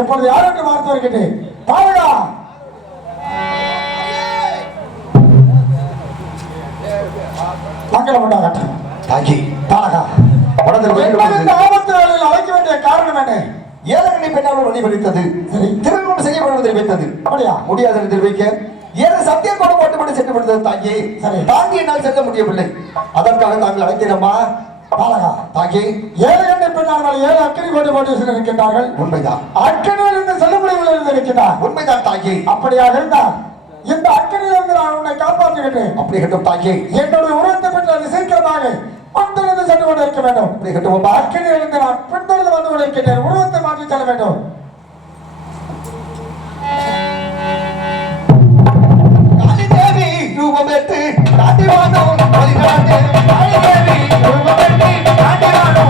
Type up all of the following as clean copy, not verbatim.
எப்பொழுது யார் என்று வார்த்தை வருகின்றேன் பாருடா மங்களம் உண்டாகட்டும் தாங்கி பாலகா இந்த ஆபத்து வேளையில் அழைக்க வேண்டிய காரணம் என்ன? ஏழகனை பெண்ணால் வழிபடுத்தது திருமணம் செய்யப்படுவதை வைத்தது அப்படியா முடியாது என்று தெரிவிக்க ஏழு சத்தியம் கொண்டு மட்டுப்பட்டு சென்று விடுத்தது தாங்கி தாங்கி என்னால் செல்ல முடியவில்லை அதற்காக தாங்கள் அழைக்கிறோமா பாலகா தாங்கி ஏழு பெண்ணார்கள் 7 அக்கறை கொண்டு போட்டு இருக்கின்றார்கள் உண்மைதான் அக்கறையில் இருந்து செல்ல முடியவில்லை இருக்கின்றார் உண்மைதான் தாங்கி அப்படியாக இருந்தால் இந்த அக்கறையிலிருந்து நான் உன்னை காப்பாற்றுகின்றேன் அப்படி கட்டும் தாங்கி என்னுடைய உரத்தை பெற்று சீக்கிரமாக பின்தொடர்ந்து சென்று கொண்டு இருக்க வேண்டும் அப்படி கட்டும் அக்கறையிலிருந்து நான் பின்தொடர்ந்து வந்து கொண்டிருக்கின்றேன் உருவத்தை மாற்றி செல்ல வேண்டும் காளிதேவி ரூபம் எடுத்து காட்டிவானோ காளிதேவி ரூபம் எடுத்து காட்டிவானோ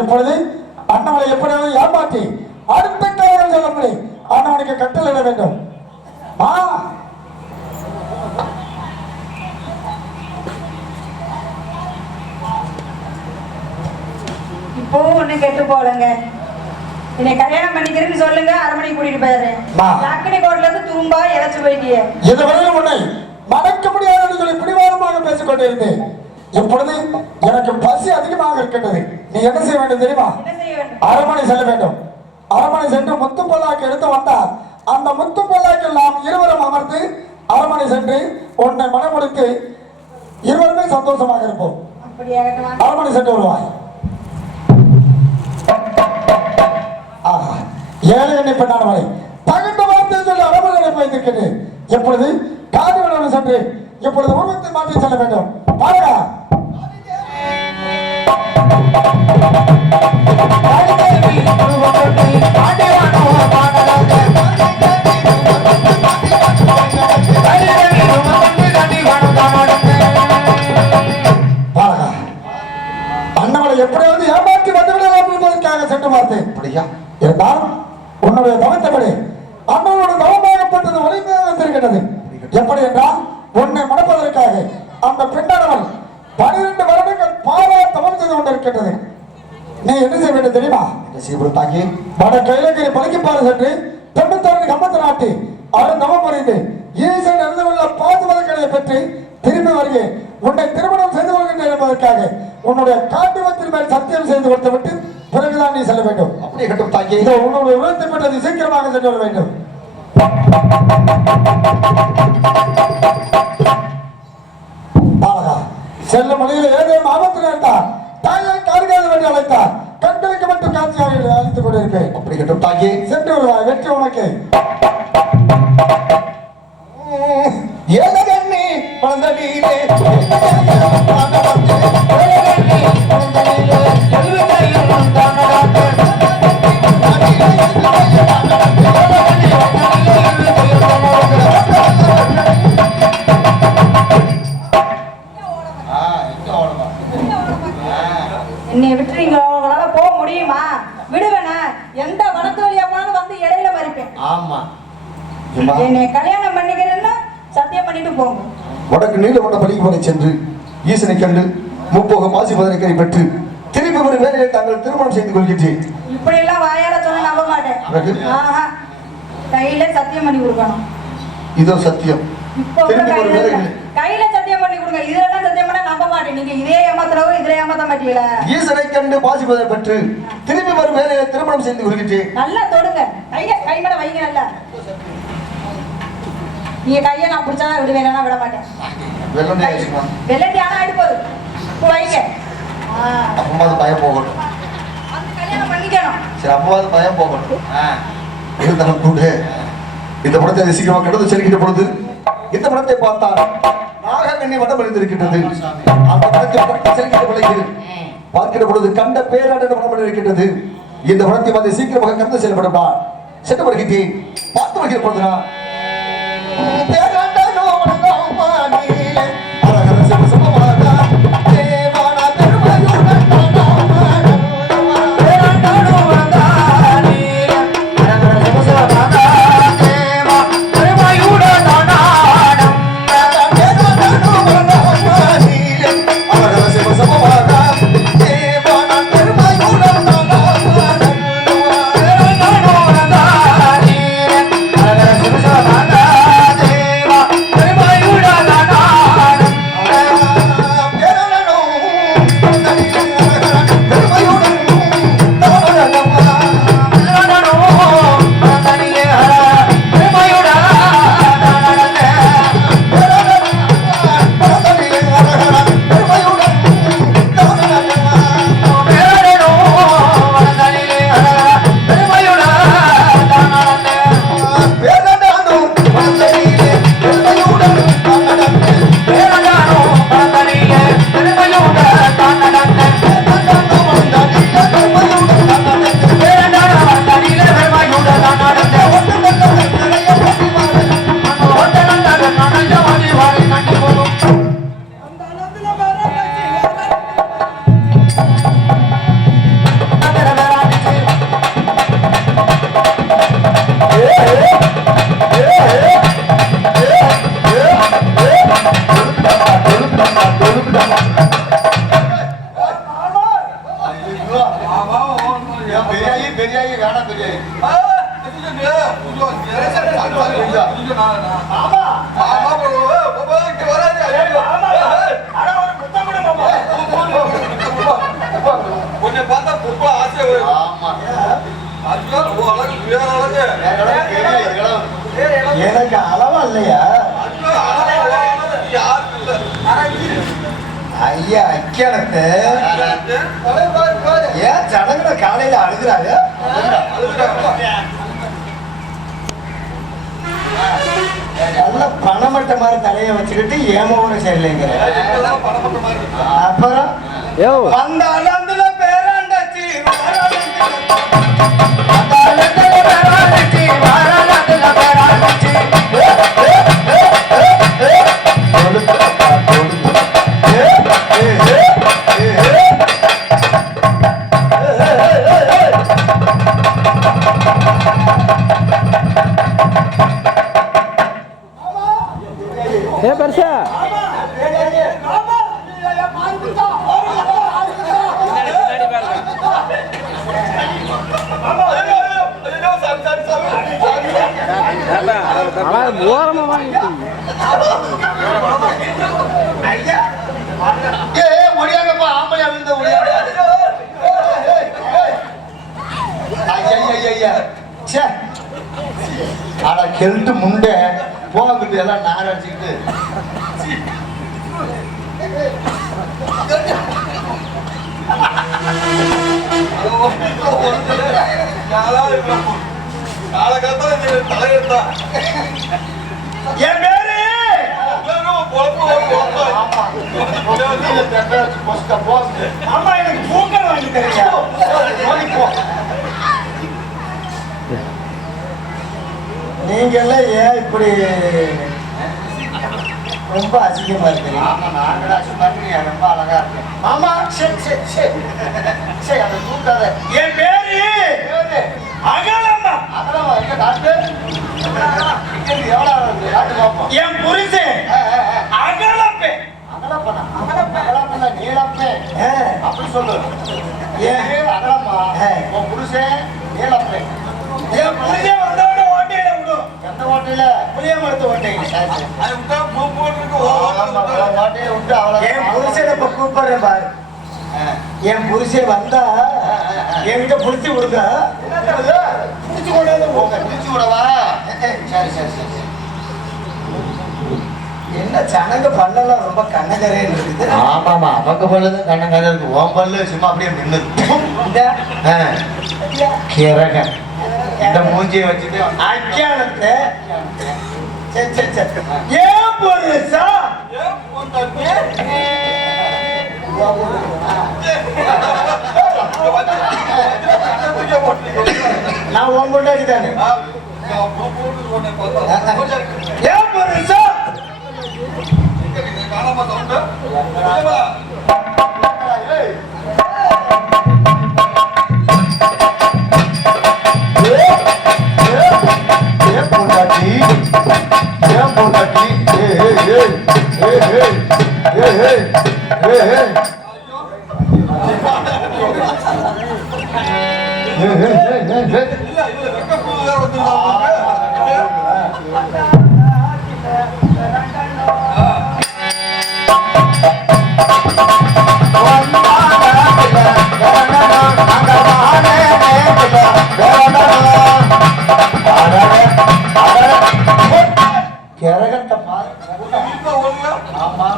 எப்பொழுது அண்ணவனை எப்படியாவது ஏமாற்றி அடுத்த காலம் செல்லும்படி அண்ணவனுக்கு கட்டளையிட வேண்டும். இப்போ ஒண்ணு கெட்டு போலங்க. என்னை கல்யாணம் பண்ணிக்கிறேன்னு சொல்லுங்க, அரண்மனை கூட்டிட்டு போயிடுறேன். அக்கனி கோட்ல இருந்து துரும்பா இழைச்சு போயிட்டிய இதுவரையும் உன்னை மறக்க முடியாது என்று சொல்லி பிடிவாதமாக பேசிக் கொண்டிருந்தேன். இப்பொழுது எனக்கு பசி அதிகமாக இருக்கின்றது. நீ என்ன செய்ய வேண்டும் தெரியுமா? அரண்மனை செல்ல வேண்டும். அரண்மனை சென்று முத்து பல்லாக்கு எடுத்து வந்தால் அந்த முத்து பல்லாக்கில் நாம் இருவரும் அமர்ந்து அரண்மனை சென்று உன்னை மனமுடித்து இருவருமே சந்தோஷமாக இருப்போம். அரண்மனை சென்று வருவாய். ஏழை எண்ணெய் பெண்ணானவரை தகுந்த வார்த்தையை சொல்லி அரண்மனை வைத்திருக்கிறேன். எப்பொழுது காடு வளர்ந்து சென்று இப்பொழுது உருவத்தை மாற்றி செல்ல வேண்டும். பாருங்க அண்ணவளை எப்படியாவது ஏமாற்றி வந்துவிடலாம் என்பதற்காக சென்று பார்த்தேன். இருந்தால் உன்னுடைய தவத்தபடி அண்ணனோட தவமாகப்பட்டது வலிமையாக தெரிகிறது. எப்படி என்றால் உன்னை மணப்பதற்காக அந்த பெண்ணானவள் 12 வருடங்கள் பாரா தவம் செய்து கொண்டிருக்கின்றது. நீ என்ன செய்ய வேண்டும் தெரியுமா? தாக்கி வட கைலகிரி பழக்கிப்பாறு சென்று 96 கம்பத்தை நாட்டி அவன் தவம் புரிந்து ஈசன் எழுந்துள்ள பாதுகாப்புகளை பெற்று திரும்பி வருகை உன்னை திருமணம் செய்து கொள்கின்றேன் என்பதற்காக உன்னுடைய காட்டுவத்தின் மேல் சத்தியம் செய்து கொடுத்து விட்டு பிறகுதான் நீ செல்ல வேண்டும். அப்படியே கட்டும் தாக்கி இதோ உன்னுடைய உணர்த்தை பெற்றது சீக்கிரமாக சென்று வர வேண்டும். செல்லும் வழியில் ஏதேனும் ஆபத்து நேர்ந்தால் தாயை காடுகாத வேண்டி அழைத்தார் கண்களுக்கு மட்டும் காட்சியாக அழைத்துக் கொண்டிருப்பேன். அப்படி கட்டும் தாக்கி சென்று வருவாய். வெற்றி உனக்கு. ஏழகண்ணி வளர்ந்தடியிலே எந்த வடக்கு வழியா போனாலும் வந்து இடையில மறிப்பேன். ஆமா என்னை கல்யாணம் பண்ணிக்கிறேன்னா சத்தியம் பண்ணிட்டு போங்க. வடக்கு நீலவண்ண பள்ளிக்கு சென்று ஈசனை கண்டு முப்போக மாசி பதனைக்கரை பெற்று திருப்பி ஒரு வேலையை தாங்கள் திருமணம் செய்து கொள்கின்றேன். இப்படி எல்லாம் வாயால சொன்ன நம்ப மாட்டேன். ஆஹா, கையில சத்தியம் பண்ணி கொடுக்கணும். இதோ சத்தியம். இப்போ கையில சத்தியம் பண்ணி கொடுங்க. இதெல்லாம் சத்தியம் பண்ண நம்ப மாட்டேன். நீங்க இதே ஏமாத்துறவோ இதுல ஏமாத்த மாட்டீங்களா? ஈசனை கண்டு மாசி பதனை பெற்று திருப்பி ஒரு வேலையை திருமணம் செய்து கொள்கின்றேன். நல்லா தொடுங்க. கை மேல வைங்க. நல்லா நீங்க கையை நான் பிடிச்சாதான் விடுவேன், விட மாட்டேன். வெள்ளட்டி ஆனா அடிப்போது வைங்க. அப்பமாவது பயம் போகணும். அந்த கல்யாணம் பண்ணிக்கணும். சரி, அப்பமாவது பயம் போகணும். இருந்தாலும் கூட இந்த படத்தை ரசிக்கிறவங்க கிடந்து செல்கின்ற பொழுது இந்த படத்தை பார்த்தால் நாகக்கண்ணி வடம் இருக்கின்றது. அந்த படத்தை செல்கின்ற பொழுது பார்க்கிற பொழுது கண்ட பேராட வடம் இருக்கின்றது. இந்த படத்தை பார்த்து சீக்கிரமாக கடந்து செல்லப்படும். சென்று வருகின்றேன். பார்த்து வருகிற பொழுதுனா எனக்கு அளவா இல்லையா? ஐயா அக்கியனுக்கு ஏன் ஜனங்க காலையில அழுகுறாங்க? நல்ல பணமட்ட மாதிரி தலையை வச்சுக்கிட்டு ஏமாவும் சரியில்லைங்கிற. அப்புறம் அந்த அலந்துல பேராண்டாச்சு பெருசா ஓரமா வாங்கிட்டு முடியாங்கப்பா. ஆம்பளை விழுந்த முடியாது. ஆனா கெல்ட்டு முண்டை போகிட்டு எல்லாம் நார் அடிச்சுக்கிட்டு என் பேரு ஆமா, எனக்கு பூக்கள் வாங்கி தரீங்க. நீங்க எல்லாம் ஏன் இப்படி ரொம்ப அசிங்கமா இருக்கீங்க? ஆமா, நாங்கள அசிங்கமா இருக்கீங்க. ரொம்ப அழகா இருக்கு. ஆமா, சரி சரி சரி சரி, அதை தூக்காத. என் பேரு சொல்லு. ஏன் அதான்மா உன் புருஷன் ஏலப்பை. என் புருஷன் வந்தவன ஓட்டையில விடும். எந்த ஓட்டையில? புளிய மரத்து ஓட்டையில. அது விட்டா பூ போட்டுருக்கு. ஓட்டையில விட்டு அவ்வளோ. என் புருஷனை இப்ப கூப்பிடுறேன் பாரு. என் புருஷன் வந்தா என்கிட்ட புடிச்சு கொடுங்க. புடிச்சு கொண்டாந்து போங்க. பிரிச்சு விடவா? சரி சரி சரி. என்ன சனங்க பல்லெல்லாம் ரொம்ப கண்ணகரேன்னு இருக்குது. ஆமாமா அவங்க பல்லுதான் கண்ணங்கார இருக்கு. உன் பல்லு சும்மா அப்படியே மின்னுது. கிறக இந்த மூஞ்சியை வச்சுட்டு அஞ்ஞானத்தை சரி சரி சரி. ஏன் புருஷா நான் உன் கொண்டாடி தானே. ஏன் புருஷா கிறகத்தை பாரு. ஆமா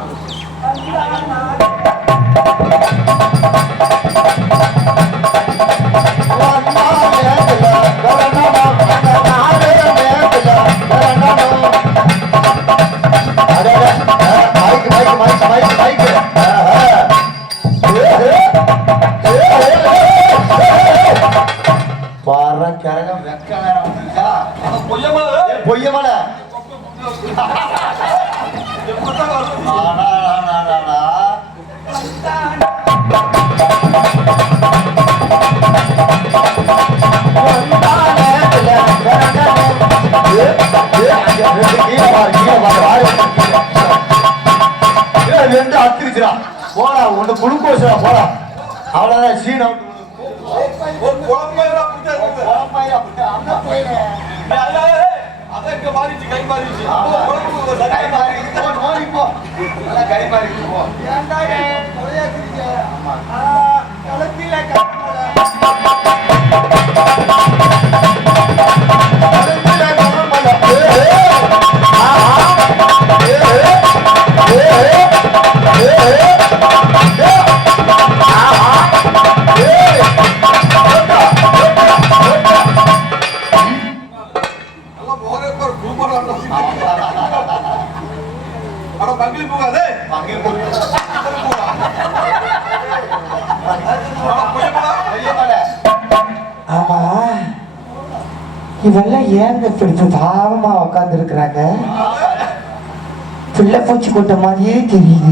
பாரு கிறகம் வெக்க நேரம் பொய்யமலை ரெண்டு அத்திருச்சுடா. போடா ஒன்று குளுக்கோஸ்டா போடா. அவ்வளவுதான் சீன் அவுட். ஆமா இவெல்லாம் ஏங்க இப்படி பாவமா உட்கார்ந்து இருக்கிறாங்க. பிள்ளை பூச்சி கொட்ட மாதிரியே தெரியுது.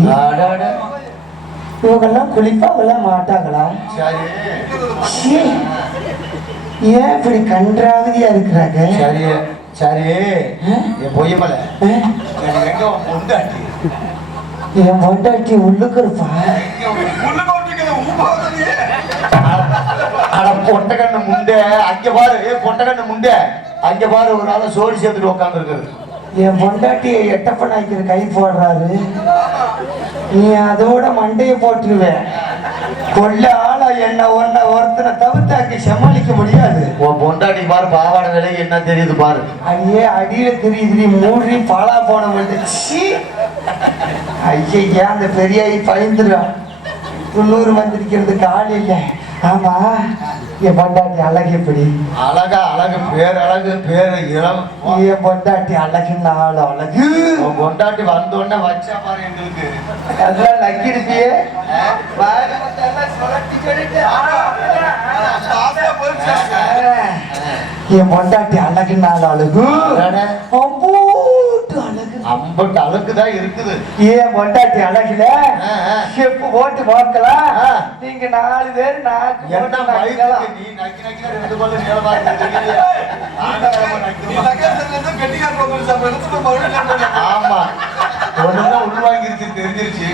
இவங்கெல்லாம் குளிப்பாங்களா மாட்டாங்களா? சீ, ஏன் இப்படி கன்றாவதியா இருக்கிறாங்க? சரி சரி என் பொய்யமலை எங்க பொண்டாட்டி என் பொண்டாட்டி உள்ளுக்கு இருப்பா. பொட்டை கண்ணு முண்டை அங்க பாரு. பொட்டை கண்ணு முண்டை அங்க பாரு. ஒரு நாள் சோடி சேர்த்துட்டு உட்கார்ந்து இருக்குது. என் பொண்டாட்டியை எட்டப்பனாக்கிற கை போடுறாரு. நீ அதோட மண்டையை போட்டுருவேன். கொள்ள ஆளா என்ன ஒருத்தனை தவிர்த்தாக்கி சமாளிக்க முடியாது. உன் பொண்டாட்டி பாரு பாவாடை விலை என்ன தெரியுது பாரு. ஐயே அடியில தெரியுது. மூடி பாலா போன வந்துச்சு. ஐயா அந்த பெரிய பயந்துடும். 90 வந்திருக்கிறதுக்கு ஆள் இல்லை. ஆமா என் பொண்டாட்டி அழகு எப்படி? அழகா அழகு பேர் அழகு பேரு இளம். என் பொண்டாட்டி அழகுன்னு ஆள் அழகு. உன் பொண்டாட்டி வந்தோடனே வச்சா பாரு எங்களுக்கு. அதெல்லாம் லக்கிருப்பியே. என் பொண்டாட்டி அழகுன்னு ஆள் அழகு. அம்பட்டு அழுக்குதான் இருக்குது. ஏன் பொண்டாட்டி அழகுல செப்பு போட்டு பார்க்கலாம். நீங்க 4 பேர் நாக்கு என்ன வயிற்றுக்கு நீ நக்கி நக்கி 2 பல்லு நீளமா இருக்குது. ஆமா ஒண்ணுதான் உள்வாங்கிருச்சு தெரிஞ்சிருச்சு.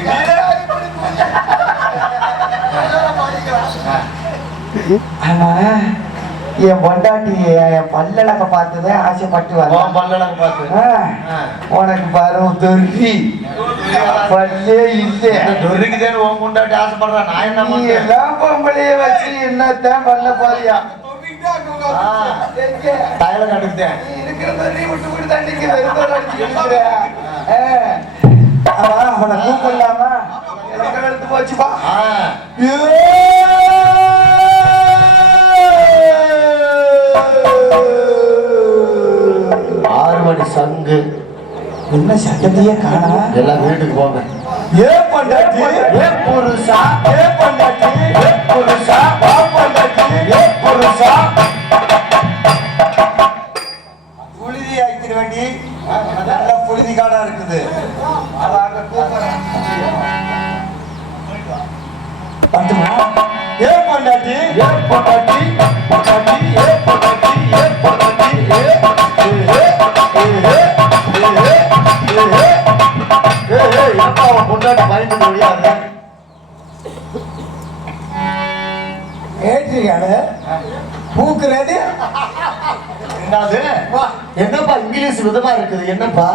ஆமா என் பொண்டாட்டி என் பல்லழக பார்த்ததே ஆசைப்பட்டு உன் பல்லழகு பார்த்து. உனக்கு பாரு தொருக்கி பல்லே இல்லை டொரிக்குதேன்னு உன் கொண்டாட்டி ஆசைப்படுறான். நான் என்ன நீ பண்றேன்? எல்லாம் பொம்பளைய வச்சு என்னத்தான் பண்ண போறியா தைல கட்டுக்குதேன். நீ இருக்கிற மாதிரி விட்டு விட்டு தண்ணிக்கு வெறும் அடிச்சுக்கிட்டு அவனை கூப்பிடலாமா எனக்கு எடுத்து போச்சுப்பா ஆறு மணி சங்கு என்ன சட்டத்தையே காணா எல்லாம் வீட்டுக்கு போங்க. ஏ பண்டாட்டி ஏ புருஷா, ஏ பண்டாட்டி ஏ புருஷா, வா பண்டாட்டி ஏ புருஷா. புழுதி ஆக்கிற வேண்டி நல்ல புழுதி காடா இருக்குது அதாக கூப்பிடுறேன் பட்டுமா ஏ பண்டாட்டி ஏ பொண்டாட்டி, பொண்டாட்டி, ஏ பொண்டாட்டி, ஏ பொண்டாட்டி, ஏ என்னப்பா அவன் பொண்டாட்டி பயந்து முடியாது. ஏற்றியாடு பூக்குறது என்னது? என்னப்பா இங்கிலீஷ் விதமா இருக்குது? என்னப்பா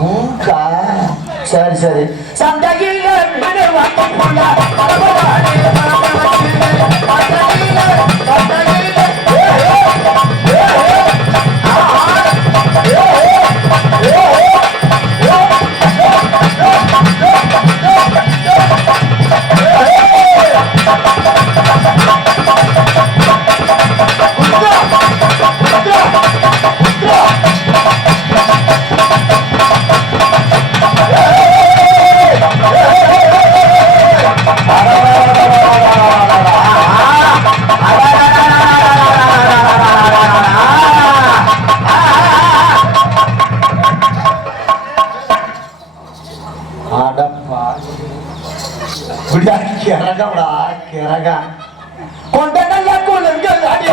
மூக்கா? சரி சரி. சந்தையில் வீடு வாங்கி கொள்ள பரவாயில்லை, கிறகம்டா கிறகா. கொண்ட நல்ல குழுங்கள் அடி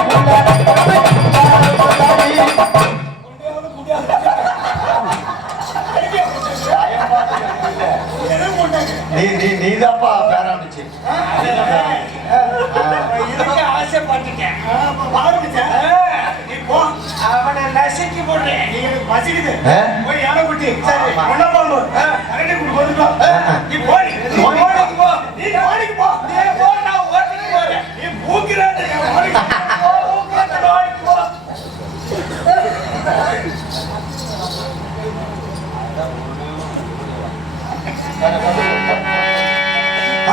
நீதாப்பா பேராண்டுச்சு. ஆசைப்பட்டுட்டேன் அவனை நசுக்கி போடுறேன் நீ எனக்கு பசிக்குது போய் யானை குட்டி சரி ஒன்னப்பாம்பு கரண்டி குடி கொடுத்தோம் நீ போடி நீ ஓடிக்கு போ நீ ஓடிக்கு போ நீ போ நான் ஓடிக்கு போறேன் நீ பூக்குறானே ஓடிக்கு போ ஓடிக்கு போ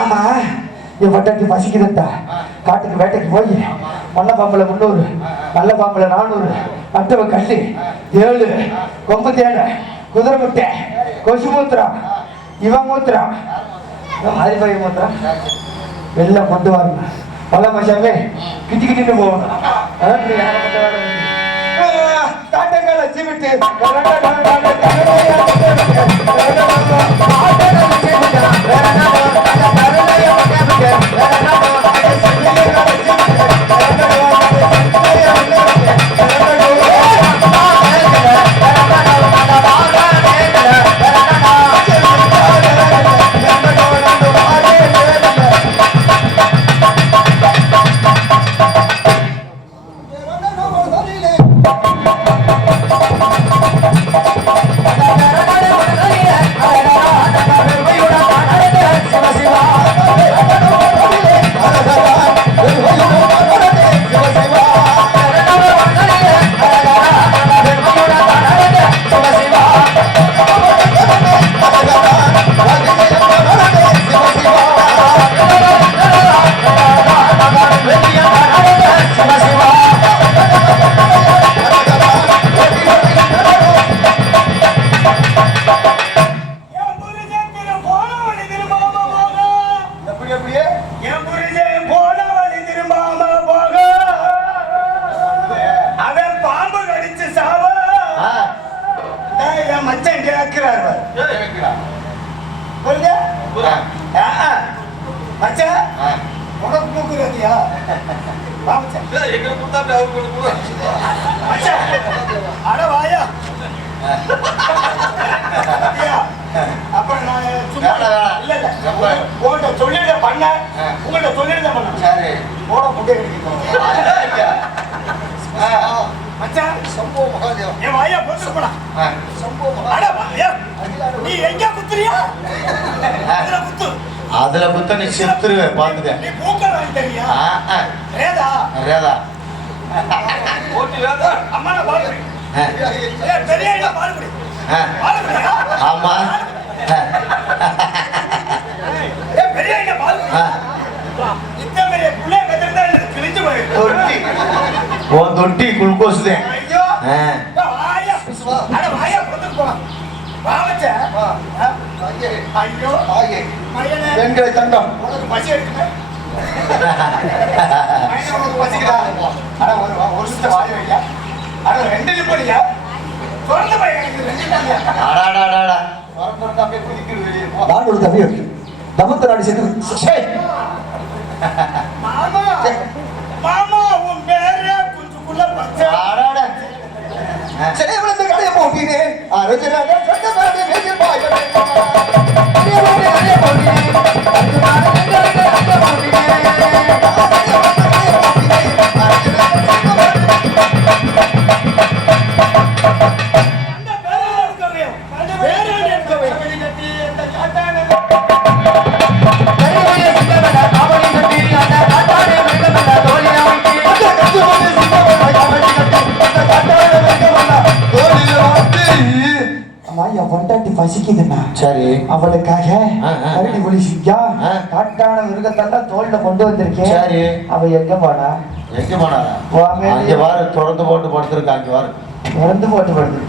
ஆமா என் பட்டாட்டி பசிக்குதுட்டா காட்டுக்கு வேட்டைக்கு போய் மண்ண பாம்புல 300 நல்ல பாம்புல 400 அட்டவ கல்லி 7 கொம்பு தேனை குதிரை முட்டை கொசு மூத்திரம் இவன் மூத்திரம் ஆதிபாய் மூத்திரம் எல்லாம் கொண்டு வரணும் பல மசாமே கிட்டி கிட்டின்னு போகணும் காட்டங்களை சீவிட்டு சொல்லிட பண்ண உங்கள்ட்ட சொல்லிட பண்ண போட மச்சான் சம்போ மகாதேவா என் வாயா போட்டு போடா சம்போ அட வாயா நீ எங்க குத்துறியா அதுல குத்து அதுல குத்த நீ செத்துருவே பாத்துக்க நீ பூக்கள் வாங்கி தரியா ரேதா ரேதா ஓட்டு ரேதா அம்மா நான் பாக்குறேன் பெரிய ஐயா பாருங்க பாருங்க ஆமா பெரிய ஐயா பாருங்க இந்த பெரிய புள்ளை கத்திருந்தா எனக்கு கிழிஞ்சு போயிடும் தொட்டி உன் தொட்டி குளுக்கோஸ் தான் ஐயோ வாயா அட வாயா போட்டு போ வா மச்சா ஐயோ மயனே பெண்களை தண்டம் உனக்கு பசி எடுக்குது உனக்கு பசிக்குதா அட ஒரு சுத்த வாய் வையா அட ரெண்டு நிப்படியா தொடர்ந்து போய் எனக்கு ரெண்டு நிப்படியா அடாடாடாடா வரப்பறதா அப்படியே குதிக்குது வெளியே போ நான் ஒரு தம்பி இருக்கு தமத்த நாடு சேர்ந்து மாமா மாமா உன் பேரே குஞ்சுக்குள்ள பச்சை அடாடா சரி விழுந்து கடைய போட்டினே அருஜனாக சொந்த பாடி வெற்றி பாய்வனே கடைய போட்டி கடைய போட்டி அருஜனாக கடைய போட்டினே அந்த பேரே இருக்கவே பேரே இருக்கவே கட்டி அந்த காட்டான கரிய சிங்கமட காவடி கட்டி அந்த காட்டானே வெங்கமட தோலியா வைக்கி அந்த கத்துமணி சிங்கமட காவடி கட்டி அந்த காட்டானே வெங்கமட தோலியா வைக்கி அம்மா என் பொண்டாட்டி பசிக்குதுண்ணா சரி அவளுக்காக கரடி புலி சிங்கா ஆ. காட்டான மிருகத்தெல்லாம் தோல்ல கொண்டு வந்திருக்கேன் சரி. அவ எங்க போனா எங்க போனாரா உன் மேல அங்க வாரு தொடர்ந்து போட்டு படுத்திருக்கா அங்க வாரு இறந்து போட்டு வருது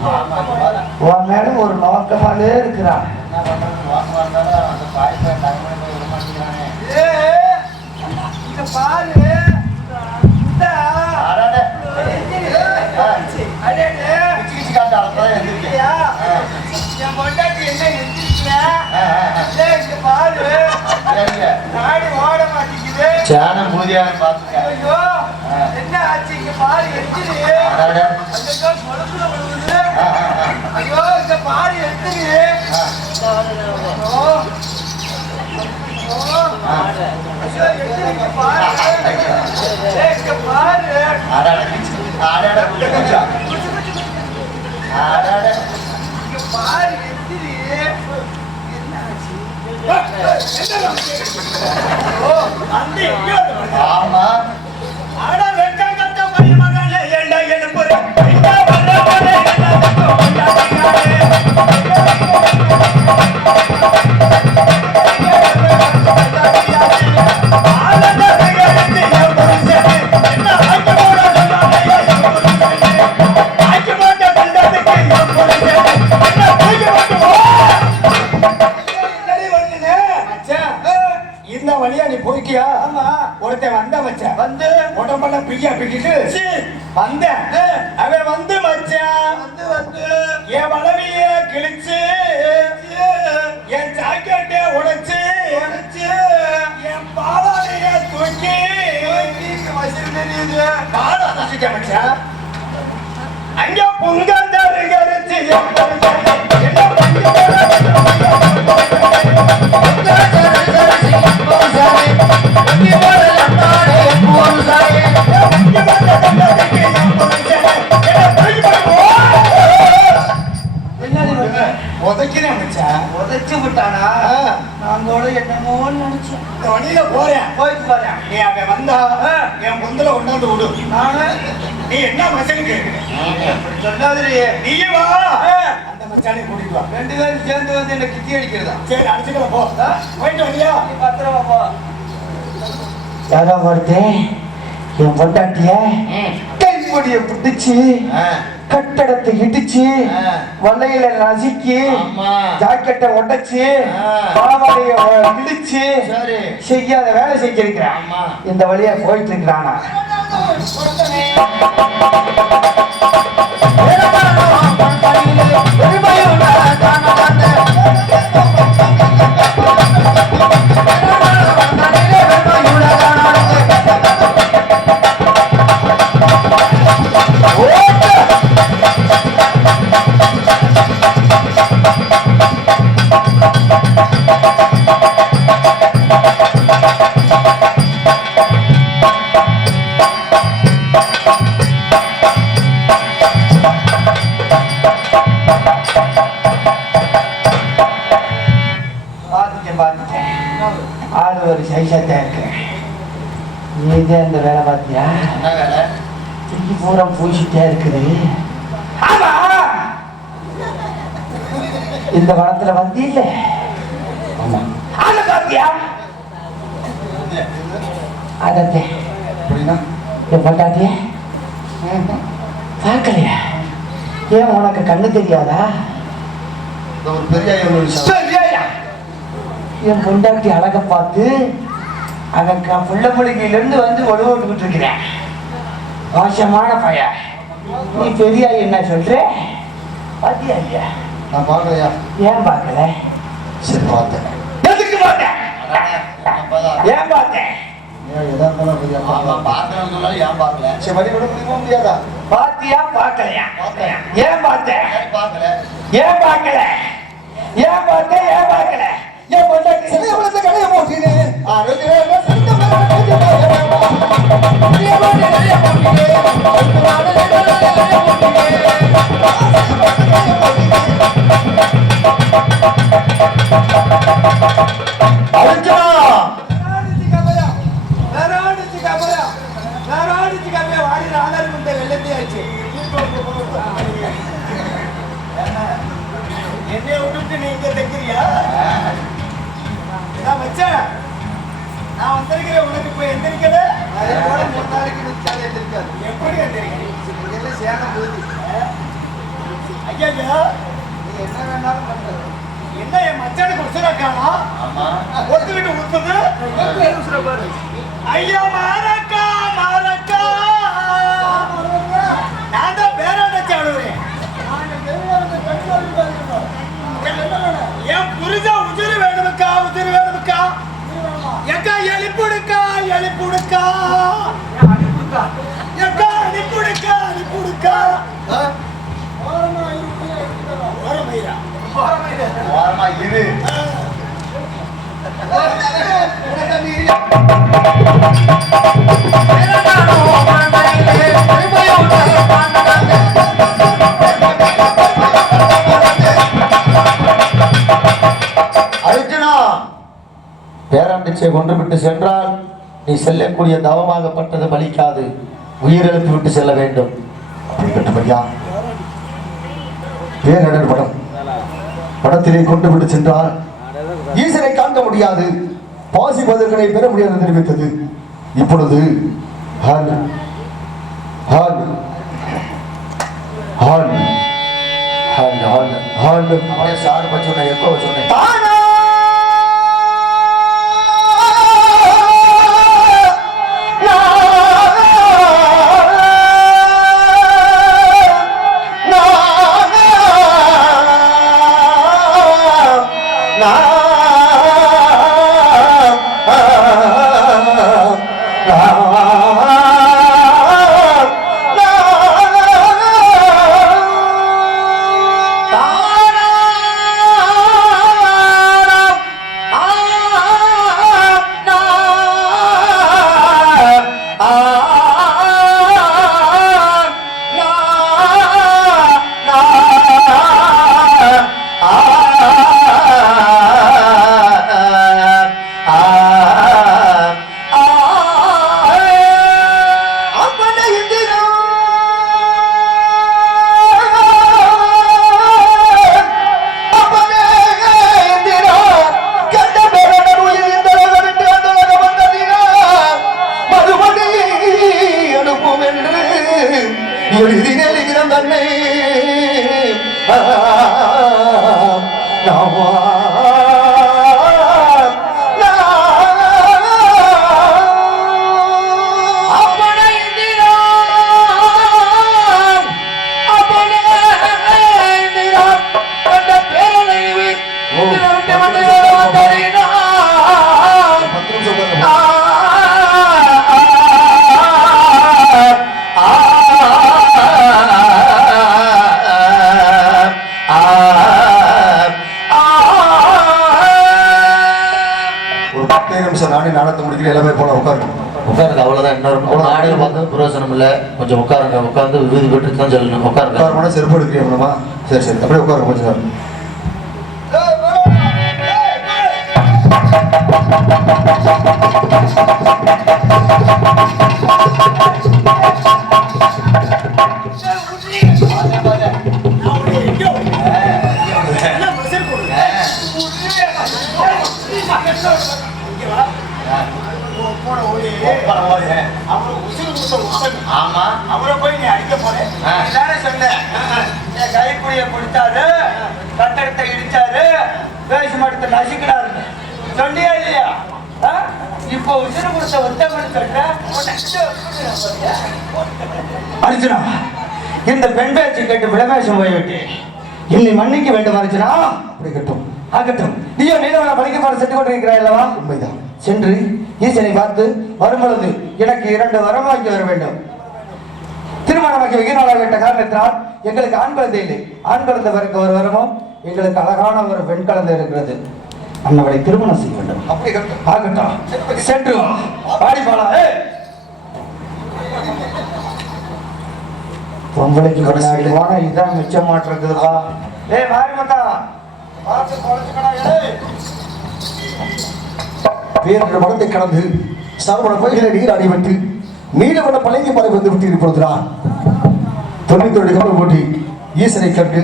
உன் மேல ஒரு நோக்கமாலே இருக்கிறான் இங்க பாரு இந்த அடாடே அடே கிச்சி காட்ட அழகா எந்திரிக்கா என் பொண்டாட்டி என்ன எந்திரிக்கல இங்க பாரு நாடி ஓட மாட்டேங்குது சேனம் பூதியான்னு பாத்துக்க ஐயோ என்ன ஆச்சு இங்க பாரு எந்திரி அடாடே ஐயோ சொலசுல விழுகுது ஐயோ இங்க பாரு எந்திரி ஐயோ ஐயோ எந்திரி இங்க பாரு இங்க பாரு அடாடே கிச்சி அடாடே குச்சா அடாடே இங்க பாரு எந்திரி என்ன ஆச்சு ஓ அந்த எங்கேயோ ஆமா அட வெட்கம் கட்ட பைய மகனே ஏண்டா எழுப்புற இந்த வர வர என்ன தப்பு கொண்டாடுறானே ஆனந்த ரகரத்தி என் புருஷனே என்ன ஆக்கி போட சொன்னானே என் புருஷனே ஆக்கி போட்ட கண்டதுக்கு என் புருஷனே என்ன தூக்கி போட்டு போ என்னடி வந்தனே மச்சான் இந்த வழியா நீ போய்க்கியா ஆமா ஒருத்தன் வந்த மச்சான் வந்து உடம்பெல்லாம் பிய்யா பிக்கிட்டு வந்தேன் அவன் வந்து மச்சான் வந்து என் வளவிய கிழிச்சு என் ஜாக்கெட்டை உடைச்சு என் பாலாடைய தூக்கி பாலா தூக்கிட்ட மச்சான் அங்க பொங்கல் கரிச்சு என்ன உதைக்கிறேன் மச்சான் உதைச்சு விட்டானா நான் கூட என்னமோ நினைச்சேன் இந்த வழியில போறேன் போயிட்டு வரேன் நீ அவன் வந்தா என் முந்தில கொண்டாந்து விடு நானு நீ என்ன மச்சனுக்கு சொல்லாதிரியே நீயும் வா அந்த மச்சானை கூட்டிட்டு வா ரெண்டு பேரும் சேர்ந்து வந்து என்ன கிட்டி அடிக்கிறதா சரி அடிச்சுக்கல போ போயிட்டு வரியா நீ பத்திரமா போ யாரோ ஒருத்தன் என் பொண்டாட்டிய கைப்பொடிய பிடிச்சு கட்டடத்தை இடிச்சு வலையில நசுக்கி ஆமா. ஜாக்கெட்டை உடைச்சு ஆ. பாவாடைய இடிச்சு சரி. செய்யாத வேலை செஞ்சிருக்கிறான் ஆமா. இந்த வழியா போயிட்டு இருக்கிறானா நீதான் இந்த வேலை பார்த்தியா? என்ன வேலை? தூக்கி பூரா பூசிட்டே இருக்குது. ஆமா, இந்த வனத்துல வந்து இல்ல அதை பாத்தியா? அதே அப்படின்னா என் பொண்டாட்டிய பார்க்கலையா? ஏன் உனக்கு கண்ணு தெரியாதா? இந்த ஒரு பெரிய ஐயா ஒரு விஷயம். சரியா? என் பொண்டாட்டி அழக பார்த்து அதற்கு நான் புள்ள மொழிகையிலிருந்து வந்து ஒழுவிட்டுக்கிட்டு இருக்கிறேன். மோசமான பையன். நீ பெரியா என்ன சொல்ற? பாத்தியா இல்லையா? நான் பார்க்கலையா? ஏன் பார்க்கல? சரி பார்த்தேன். எதுக்கு பார்த்தேன்? ஏன் பார்த்தேன்? ஏன் எதா இருந்தாலும் ஐயா பார்க்கறேன்னு சொன்னாலும் ஏன் பார்க்கல? சரி வழி விட முடியுமா முடியாதா? பாத்தியா பார்க்கலையா? பார்த்தேன். ஏன் பார்த்தேன்? பார்க்கல. ஏன் பார்க்கல? ஏன் பார்த்தேன்? ஏன் பார்க்கல? ஏன் பொண்டாட்டி சிலைய வளர்த்த கடையை போட்டினே. என்னைய விட்டுட்டு நீங்க தைக்கிறியா? நான் வச்சேன். நான் வந்திருக்கிறேன், உனக்கு இப்ப எந்திரிக்கல. எப்படி எந்திரிக்கிறேன்? ஐயா என்ன வேணாலும் பண்றது. என்ன என் மச்சானுக்கு உசுரக்கானா? ஒத்துக்கிட்டு ஊத்துது. ஐயா மாரக்கா மாரக்கா, நான் தான் பேர வச்சு அழுவுறேன். என் புரிஞ்சா உதிரி வேணுமுக்கா, உதிரி வேணுமுக்கா. எக்கா எலிப்புடுக்கா, எலிப்புடுக்கா. எக்கா அனுப்புடுக்கா, அனுப்புடுக்கா. ஓரமயிரா? வாரமா இரு. அர்ஜுனா, பேராண்டிச்சை கொன்று விட்டு சென்றால் நீ செல்லக்கூடிய தவமாகப்பட்டது பலிக்காது, உயிரிழப்பு விட்டு செல்ல வேண்டும். அப்படிப்பட்டபடியா பேரடர் படம் படத்திலே கொண்டு விட்டு சென்றால் ஈசனை காண்க முடியாது, பாசி பதர்களை பெற முடியாது தெரிவித்தது. இப்பொழுது hall hall hall hall hall hall அவனை சார் பச்சோனை எப்போ சொன்னேன். நாடகத்தை முடிக்கிற எல்லாமே போல உட்காருங்க. அவ்வளவுதான். இன்னொரு நாடகம் பார்த்து பிரயோசனம் இல்லை. கொஞ்சம் உட்காருங்க. உட்கார்ந்து விருது பெற்று தான் சொல்லணும். உட்காருங்க. செருப்பு எடுக்கிறீங்களா? சரி சரி, அப்படியே உட்காருங்க கொஞ்சம் நேரம். ஆமா அவரை போய் நீ அடிக்க போறேன் சொன்ன என் கைப்பிடிய பிடிச்சாரு, கட்டடத்தை இடிச்சாரு, பேசி மட்டத்தை நசுக்கிறாரு. சொன்னியா இல்லையா? இப்போ உசுறு கொடுத்த ஒத்தமனு சொல்ற அர்ஜுனா, இந்த பெண் பேச்சு கேட்டு விளமேசம் போய்விட்டு என்னை மன்னிக்க வேண்டும் அர்ஜுனா. அப்படி கட்டும் ஆகட்டும். நீயோ நீலவன பழிக்க பாட சென்று கொண்டிருக்கிறாய் அல்லவா? உண்மைதான். சென்று ஈசனை பார்த்து வரும்பொழுது எனக்கு 2 வரமாக்கி வர வேண்டும். திருமணமாக்கி வெகு நாளாக விட்ட காரணத்தினால் எங்களுக்கு ஆண் குழந்தை இல்லை. ஆண் குழந்தை பிறக்க ஒரு வரமும் எங்களுக்கு அழகான ஒரு பெண் குழந்தை இருக்கிறது. அண்ணவளை திருமணம் செய்ய வேண்டும். அப்படி கட்டும். ஆகட்டும், சென்று வா. பாடி பாடா. பொம்பளைக்கு முன்னாடி போனா இதுதான் மிச்சம் மாட்டிருக்குதுப்பா. மாரிமத்தா பார்த்து குறைச்சுக்கடா. பேரொரு மனத்தை கடந்து சரவண பயிர்களை நீராடி விட்டு நீலவன பழங்கி மறை வந்து விட்டு இருப்பதுதான் 92 கமல் போட்டி ஈசனை கண்டு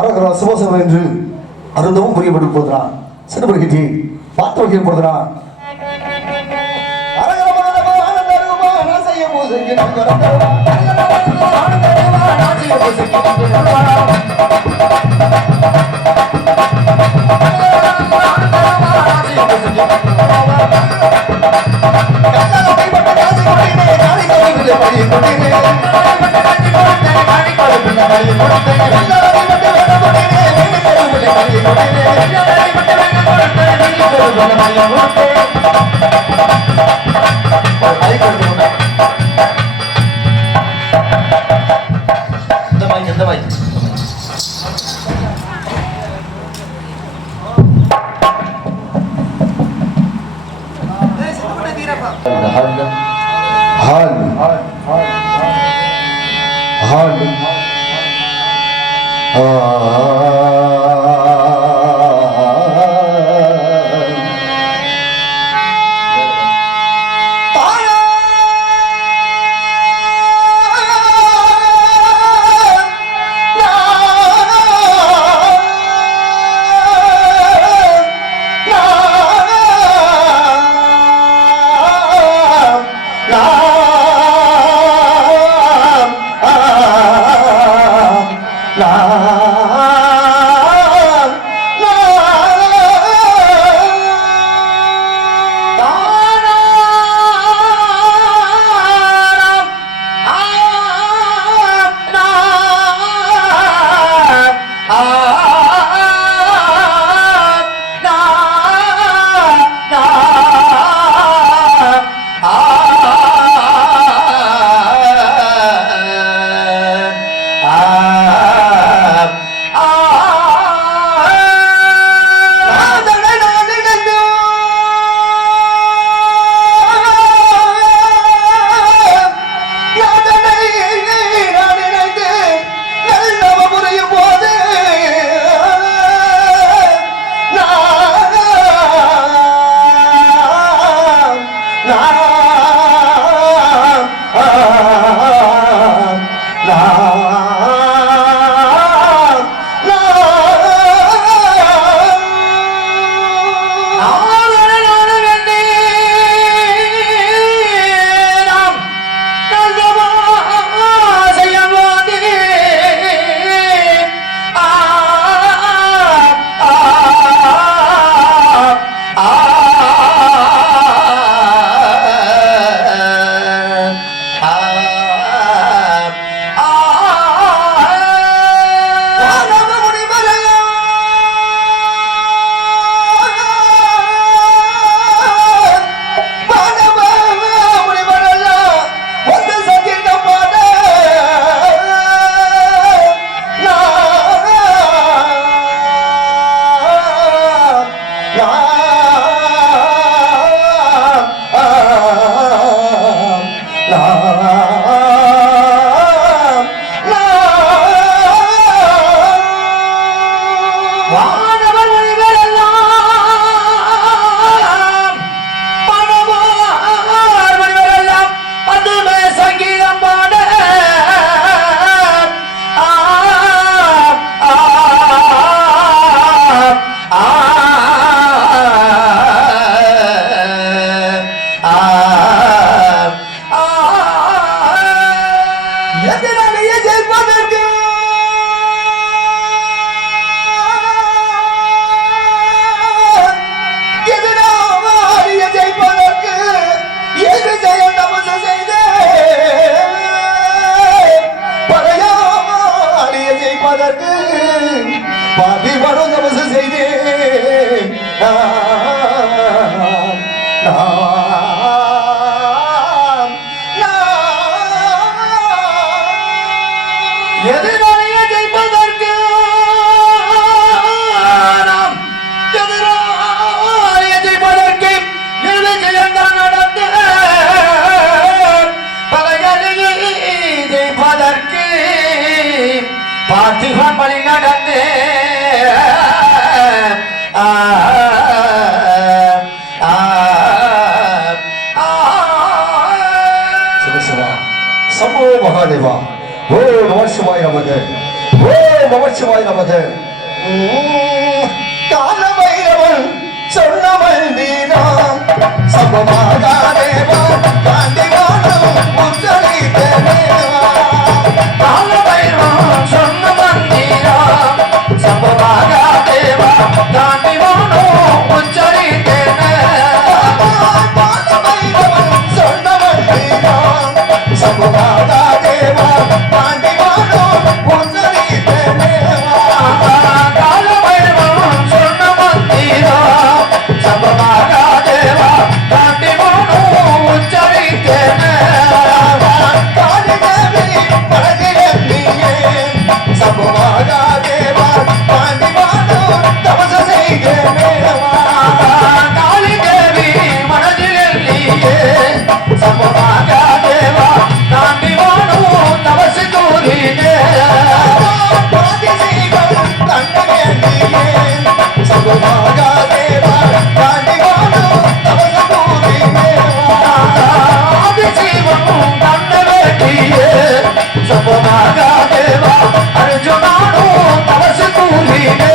அரகரா சுபசம் என்று அருந்தவும் புரியப்பட்டு போதுறான். சென்று பார்த்து வைக்க போதுறான். ஜெயிப்பதற்கு எதிராளிய ஜெயிப்பதற்கு எது ஜெயம் நமசு செய்த பழையாளிய ஜெயிப்பதற்கு பாதி வரும் நமசு செய்தேன் எதிராளியை ஜெயிப்பதற்கு நாம் எதிராளியை ஜெயிப்பதற்கு நிர்விஜயங்கள் நடந்து பகையாளியை ஜெயிப்பதற்கு பார்த்திபன் வழி நடந்து சம்போ மகாதேவா ஓ நம சிவாய நமக ஓ நம சிவாய நமக காலபைரவன் சொன்ன மந்திரம் சம்பமாகாதேவா காந்திவானம் உச்சரித்த தேவா காலபைரவன் சொன்ன மந்திரம் சம்பமாகாதேவா காந்திவானம் உச்சரித்த காலபைரவன் சொன்ன மந்திரம் சம்பமாகாதேவா காந்திவானம் உச்சரித்த தேவா காலபைரவன் சொன்ன மந்திரம் சம்பமாகாதேவா காந்திவானம் உச்சரித்த காளிதேவி பரதிரத்தியே சம்பமாகாதேவா காந்திவானம் தபச செய்த மேவா காளிதேவி மனதிலே சம்பமாகாதேவா காந்திவானம் தபச கூறினே பாதிசீகம் கண்டவேண்டியே சம்பமாகாதேவா காந்திவானம் தபச கூறினே பாதிசீகம் கண்டவேண்டியே சம்பமாகாதேவா அர்ஜுனானும் தபச கூறினே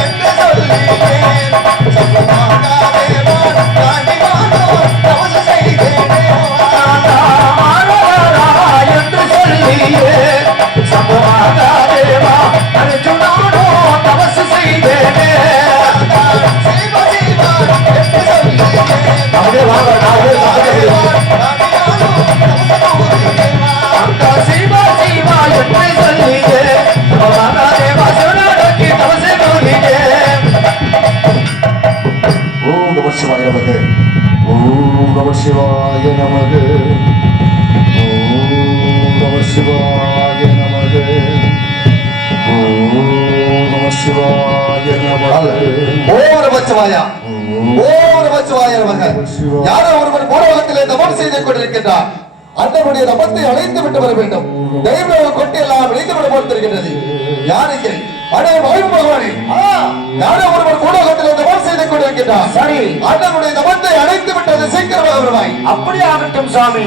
என்று சொல்லினேன் சம்பமாகாதேவா காந்திவானம் தபச செய்தேனே என்று சொல்லியே சம்பமாகாதேவா அர்ஜுனானும் தபச செய்தேனே சிவ சிவ என்று சொல்லியே அப்படியே வாங்க சிவா சிவா என்று சொல்லியே சம்பமாகாதேவா சிவனாடக்கி தபச கூறினே ஓம் நம சிவாய நமக ஓம் நம சிவாய நமக ஓம் நம சிவாய நமக ஓம் நம சிவாய நமக ஓம் நம சிவாயா ஓம் நம சிவாய நமக யாரோ ஒருவர் பூலோகத்திலே தபம் செய்து கொண்டிருக்கின்றார் அண்ணனுடைய தபத்தை அழைத்து விட்டு வர வேண்டும் தெய்வம் கொட்டி எல்லாம் விளைந்து விட போல் தெரிகின்றது யாருக்கு அடே வாயு பகவானே யாரோ ஒருவர் பூலோகத்தில் தபம் செய்து கொண்டிருக்கின்றார் சரி அண்ணனுடைய தபத்தை அழைத்து விட்டது சீக்கிரமாக வருவாய் அப்படி ஆகட்டும் சாமி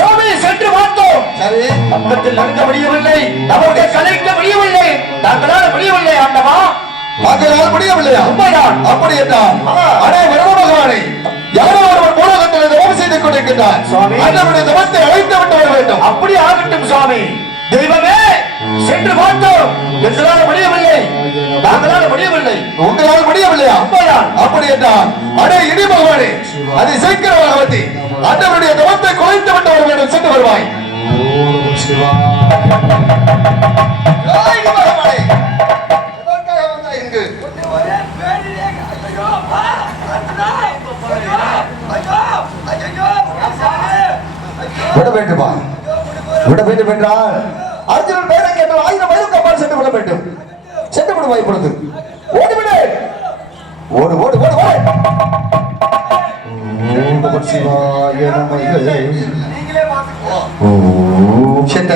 சாமி சென்று பார்த்தோம் சரி பக்கத்தில் நடக்க முடியவில்லை நமக்கு கலைக்க முடியவில்லை தங்களால் முடியவில்லை ஆண்டவா வாங்களால் முடியவில்லையா உண்மைதான் அப்படி என்றால் அடே பிரம்ம பகவானே யாரோ ஒருவர் பூலோகத்தில் தபம் செய்து கொண்டிருக்கின்றார் சுவாமி அண்ணனுடைய தபத்தை அழைத்து விட்டு வர வேண்டும் அப்படி ஆகட்டும் சுவாமி தெய்வமே சென்று பார்த்தோம் எங்களால் முடியவில்லை நாங்களால் முடியவில்லை உங்களால் முடியவில்லையா உண்மைதான் அப்படி என்றால் அடே இடி பகவானே அதை சீக்கிரமாக வந்து அண்ணனுடைய தபத்தை குறைத்து விட்டு வர வேண்டும் சென்று வருவாய் இடி பகவானே எதற்காக வந்தாய் இங்கு விட வேண்டுமா விட வேண்டும் என்றால் அர்ஜுனன் பேரை கேட்டால் 1000 மைலுக்கு அப்பால் சென்று விட வேண்டும் சென்று விடுவாய் இப்பொழுது ஓடிவிடு ஓடு ஓடு ஓடு ஓடு ஓம் நம சிவாய நமக ஓம் சென்ற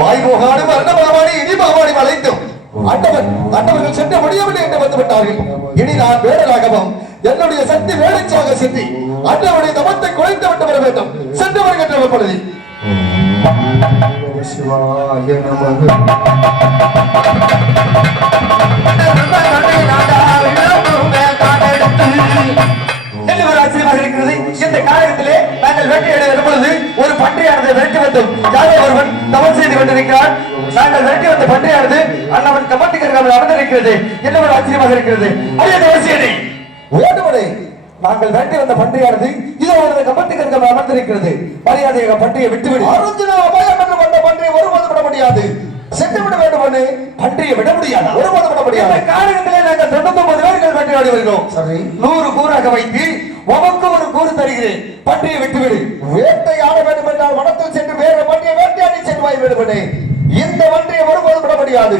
வாய் போகாடு வர்ண பகவானி இடி பகவானி வளைத்தும் அண்டவர்கள் சென்ற முடியவில்லை என்று வந்து விட்டார்கள் இனி நான் வேடலாகவும் என்னுடைய சக்தி வேலைச்சாக சித்தி அண்டவருடைய தமத்தை குறைத்து விட்டு வர வேண்டும் சென்று வருகின்ற பொழுது சிவாய நமக ஆச்சரியமாக இருக்கிறது இந்த காலகட்டத்திலே நாங்கள் வேட்டையாட வரும் பொழுது ஒரு பன்றியானது விரட்டி வந்தோம். யாரோ ஒருவன் தவறு செய்து கொண்டிருக்கிறான். நாங்கள் விரட்டி வந்த பன்றியானது அண்ணவன் கமட்டிக்கிறாமல் அமர்ந்திருக்கிறது. என்ன ஒரு ஆச்சரியமாக இருக்கிறது. அதே அவசியனை வேண்டுமனை நாங்கள் வேண்டி வந்த பன்றியானது இதோ ஒரு கமட்டிக்கிறாமல் அமர்ந்திருக்கிறது. மரியாதையாக பன்றியை விட்டுவிடு. அர்ஜுனா அபாயம் என்று வந்த பன்றியை ஒருபோதும் விட முடியாது. சென்று விட வேண்டும் பண்ணு. பன்றியை விட முடியாது. ஒருபோதும் விட முடியாது. காரணத்திலே நாங்கள் 99 பேர்கள் வேட்டையாடி வருகிறோம். சரி 100 கூறாக வைத்து உமக்கு ஒரு கூறு தருகிறேன். பன்றியை விட்டுவிடு. வேட்டையாட வேண்டும் என்றால் வனத்தில் சென்று வேறு பன்றியை வேட்டையாடி சென்று வாய் விடுபடு. இந்த பன்றியை ஒருபோதும் விட முடியாது.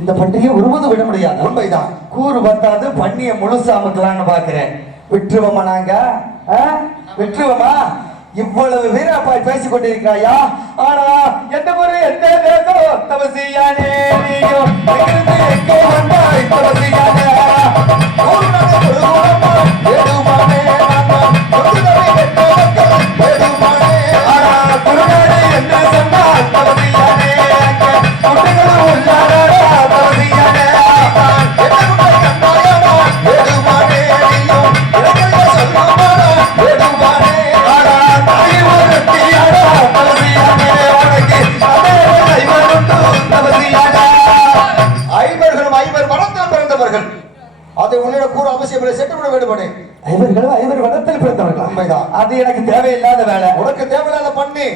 இந்த பன்றியை ஒருபோதும் விட முடியாது. உண்மைதான். கூறு பத்தாது பன்னியை முழுசா அமுக்கலான்னு பாக்குறேன். விட்டுருவோமா நாங்க? விட்டுருவோமா? இவ்வளவு வீரப்பாய் பேசிக் கொண்டிருக்கிறாயா? ஆனா எந்த ஒரு எந்த தேசம் தவசியானே நீயோ எங்கே வந்தாய் தவசியானே அதை உன்னிடம் கூற அவசியம் இல்லை. சென்று விட வேண்டும். ஐவர் வனத்தில் பிறந்தவர்கள். உண்மைதான். அது எனக்கு தேவையில்லாத வேலை. உனக்கு தேவையில்லாத பண்ணி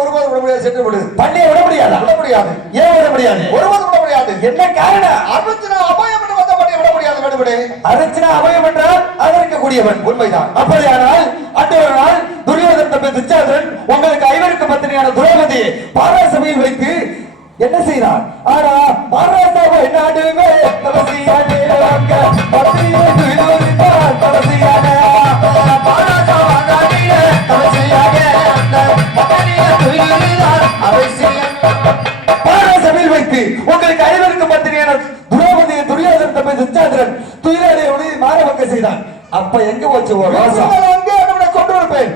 ஒருபோது விட முடியாது. சென்று விடு. பண்ணியை விட முடியாது. விட முடியாது. ஏன் விட முடியாது? ஒருபோது விட முடியாது. என்ன காரணம்? அர்ஜுனா அபாயம் என்று வந்த பண்ணியை விட முடியாது. விடுவிடு. அர்ஜுனா அபாயம் என்றால் அதற்கக்கூடியவன். உண்மைதான். அப்படியானால் அன்று ஒரு நாள் துரியோதனன் தம்பி துச்சாதனன் உங்களுக்கு ஐவருக்கு பத்தினியான துரோபதியை பாராசபையில் வைத்து என்ன செய்தான்? ஆனா பாராசாவை நாடுவே தவசியானே வாங்க பத்தியே துரியோதனன் தவசியானே பாராசாவை நாடுவே தவசியானே பத்தியே துரியோதனன் அவசியம் பாராசபையில் வைத்து உங்களுக்கு ஐவருக்கு பத்தினியான துரோபதியை துரியோதனன் தம்பி துச்சாதனன் துயிலாடைய மாறவங்க செய்தான். அப்ப எங்க போச்சு ஒரு ராசா? அங்கே அவனை கொண்டு இருப்பேன்.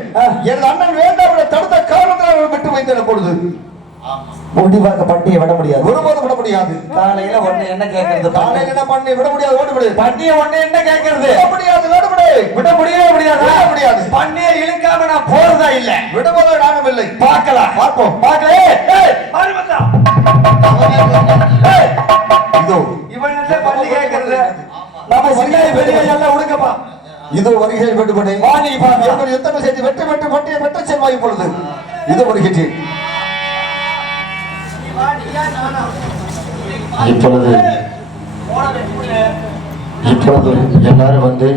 என் அண்ணன் வேண்டாம் தடுத்த காரணத்தால் விட்டு வைத்தன பொழுது முடிவாக பண்டிகை விட முடியாது. ஒருபோதும் விட முடியாது. காலையில ஒண்ணு என்ன கேட்கறது? காலையில என்ன பண்ணி விட முடியாது. ஓடி விடு. பண்டிகை ஒண்ணு என்ன கேட்கறது? விட முடியாது. விட முடியவே முடியாது. விட முடியாது. பண்டிகை இழுக்காம நான் போறதா இல்ல. விடுவதா நானும் இல்லை. பார்க்கலாம். பார்ப்போம். பார்க்கல. மாறி வந்தா. இதோ இவன் என்ன பள்ளி கேட்கறது? நம்ம சிங்காரி பெரிய எல்லாம் உடுங்கப்பா. இதோ வருகை விடுபடு. வாணி பாரு. எப்படி யுத்தம் செய்து வெற்றி வெற்றி பண்டிகை வெற்றி செல்வாய் பொழுது இது வருகிட்டு இப்பொழுது எல்லாரும் வந்து